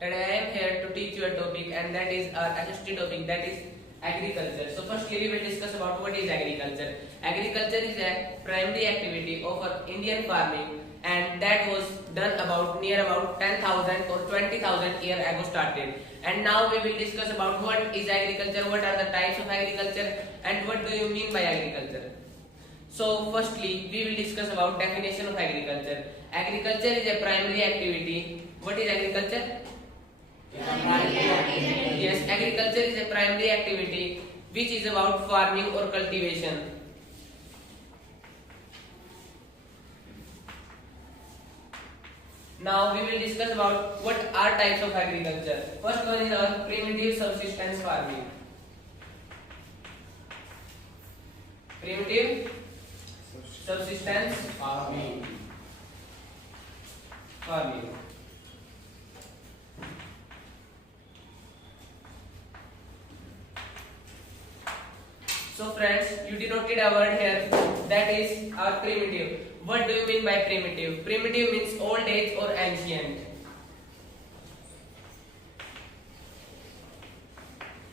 Today I am here to teach you a topic, and that is our HST topic, that is agriculture. So firstly we will discuss about what is agriculture. Agriculture is a primary activity of our Indian farming, and that was done about near about 10,000 or 20,000 years ago started. And now we will discuss about what is agriculture, what are the types of agriculture, and what do you mean by agriculture. So firstly we will discuss about definition of agriculture. Agriculture is a primary activity. What is agriculture? Yes, agriculture is a primary activity which is about farming or cultivation. Now we will discuss about what are types of agriculture. First one is our primitive subsistence farming. Primitive subsistence farming. So friends, you denoted a word here, that is our primitive. What do you mean by primitive? Primitive means old age or ancient.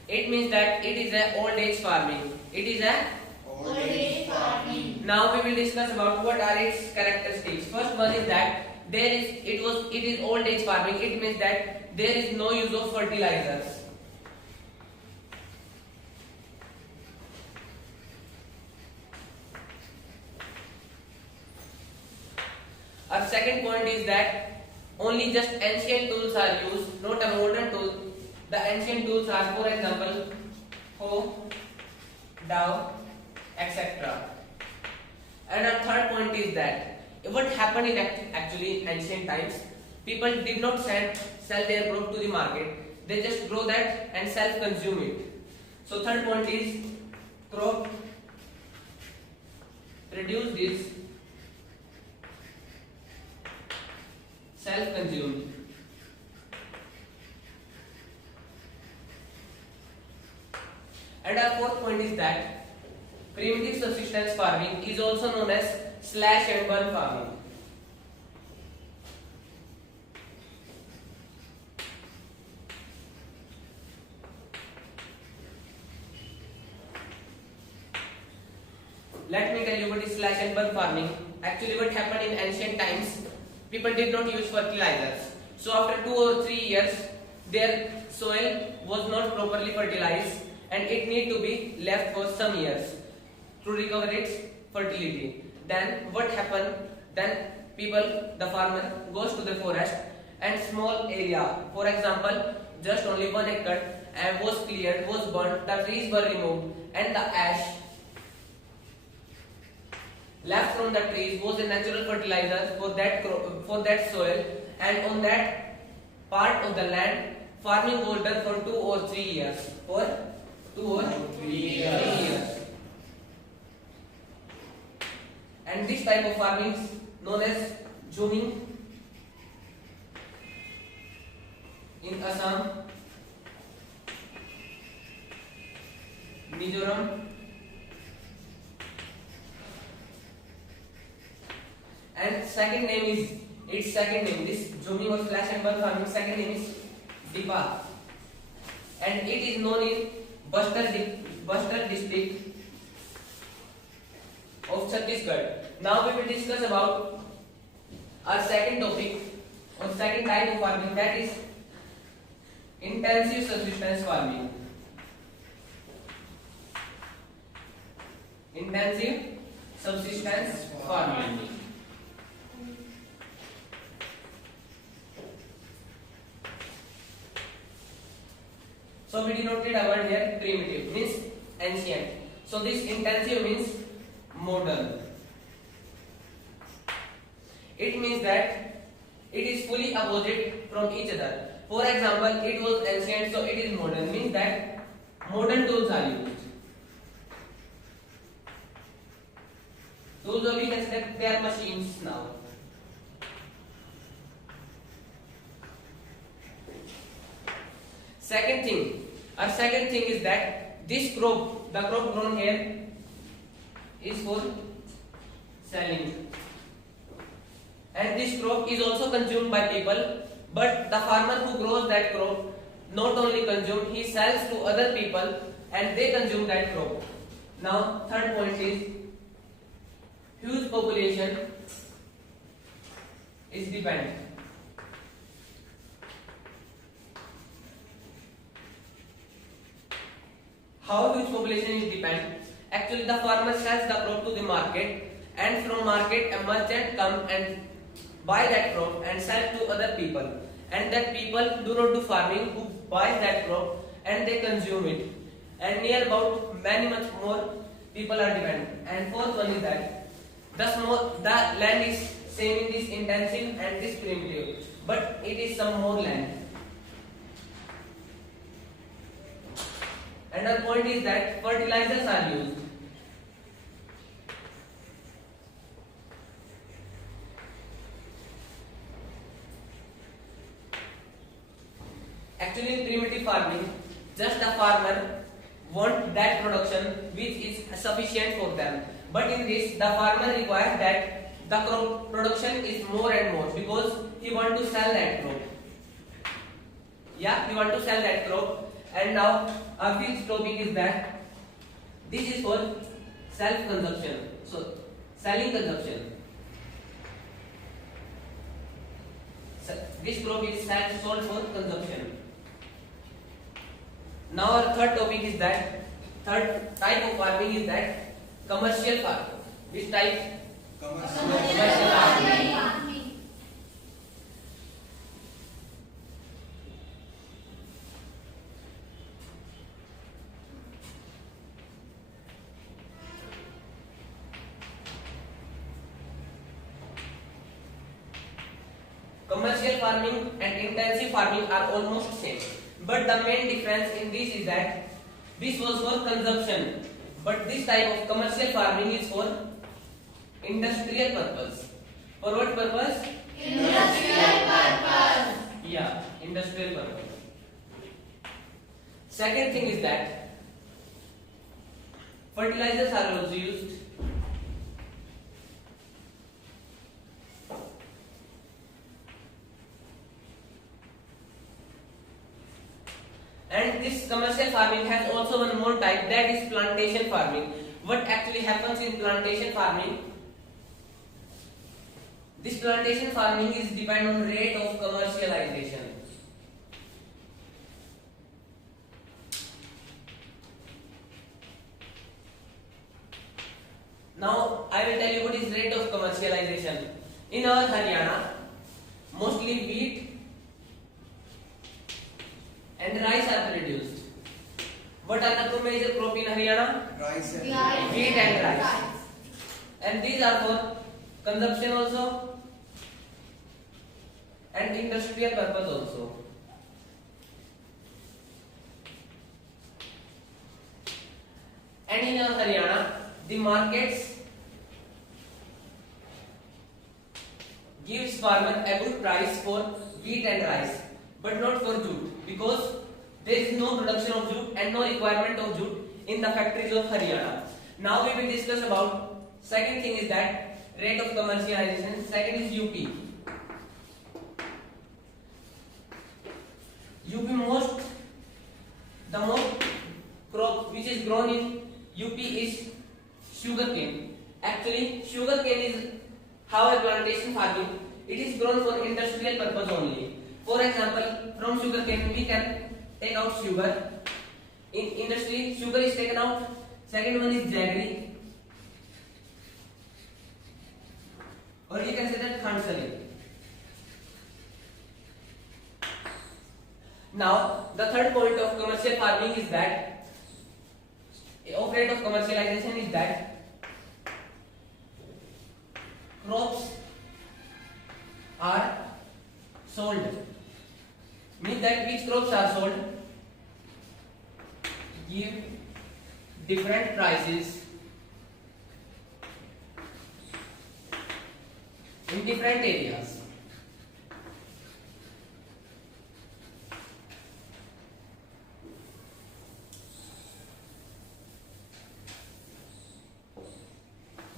It means that it is a old age farming. It is a Old age farming. Now we will discuss about what are its characteristics. First one is that it is old age farming. It means that there is no use of fertilizers. Our second point is that only just ancient tools are used, not a modern tool. The ancient tools are, for example, hoe, dowel, etc. And our third point is that what happened in actually in ancient times, people did not sell their crop to the market. They just grow that and self-consume it. So third point is crop produce this self-consumed. And our fourth point is that primitive subsistence farming is also known as slash and burn farming. Let me tell you what is slash and burn farming. Actually, what happened in ancient times, people did not use fertilizers. So after 2 or 3 years, their soil was not properly fertilized and it need to be left for some years to recover its fertility. Then what happened? Then the farmer goes to the forest and small area, for example, just only 1 acre, and was cleared, was burnt, the trees were removed, and the ash left from the trees was a natural fertilizer for that soil, and on that part of the land farming was done for 2 or 3 years. For 2 or 3 years. And this type of farming is known as jhuming in Assam, Mizoram, and its second name, this jhuming or slash and burn farming, second name is Dipa, and it is known in Bastar district of Chhattisgarh. Now we will discuss about our second topic or second type of farming, that is intensive subsistence farming. Intensive subsistence farming. So we denoted a word here, primitive means ancient. So this intensive means modern. It means that it is fully opposite from each other. For example, it was ancient, so it is modern, means that modern tools are used. Those are we consider they are machines now. Our second thing is that this crop, the crop grown here, is for selling. And this crop is also consumed by people, But the farmer who grows that crop not only consume, he sells to other people and they consume that crop. Now third point is huge population is dependent. How huge population is dependent? Actually, the farmer sells the crop to the market, and from market a merchant come and buy that crop and sell to other people. And that people do not do farming, who buy that crop and they consume it. And near about many much more people are dependent. And fourth one is that the land is same in this intensive and this primitive, but it is some more land. Another point is that fertilizers are used. Actually, in primitive farming, just the farmer want that production which is sufficient for them. But in this, the farmer requires that the crop production is more and more because he want to sell that crop. Yeah, he want to sell that crop. And now our fifth topic is that this is for self-consumption. So, selling consumption. This crop is sold for consumption. Now our third topic is that third type of farming is that commercial farming. Which type? Commercial farming. Commercial farming and intensive farming are almost same, but the main difference in this is that this was for consumption, but this type of commercial farming is for industrial purpose. For what purpose? Industrial purpose. Yeah, industrial purpose. Second thing is that fertilizers are also used. And this commercial farming has also one more type, that is plantation farming. What actually happens in plantation farming? This plantation farming is depend on rate of commercialization. Now I will tell you what is rate of commercialization. In our Haryana, mostly wheat and rice are produced. What are the two major crop in Haryana? Rice and Wheat and rice. And these are for consumption also and industrial purpose also. And in our Haryana, the markets gives farmer a good price for wheat and rice, but not for jute, because there is no production of jute and no requirement of jute in the factories of Haryana. Now we will discuss about second thing is that rate of commercialization. Second is UP. UP the most crop which is grown in UP is sugarcane. Actually, sugarcane is how a plantation farming. It is grown for industrial purpose only. For example, from sugarcane we can take out sugar. In industry, sugar is taken out. Second one is jaggery, or you can say that khansali. Now, the third point of commercial farming is that of rate of commercialization is that crops are sold. Means that which crops are sold give different prices in different areas.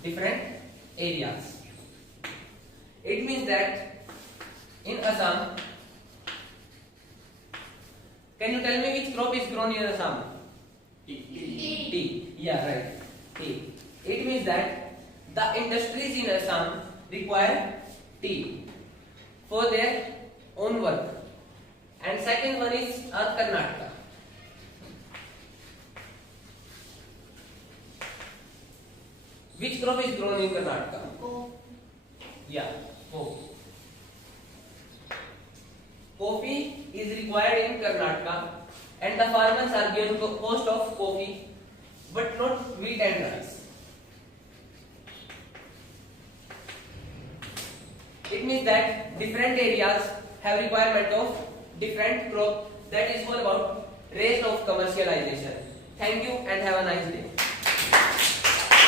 Different areas. It means that in Assam Can you tell me which crop is grown in Assam? Tea. Tea. Yeah, right. Tea. It means that the industries in Assam require tea for their own work. And second one is Karnataka. Which crop is grown in Karnataka? Yeah, coffee. Coffee is required in Karnataka, and the farmers are given cost of coffee, but not wheat and rice. It means that different areas have requirement of different crop. That is all about rate of commercialization. Thank you and have a nice day.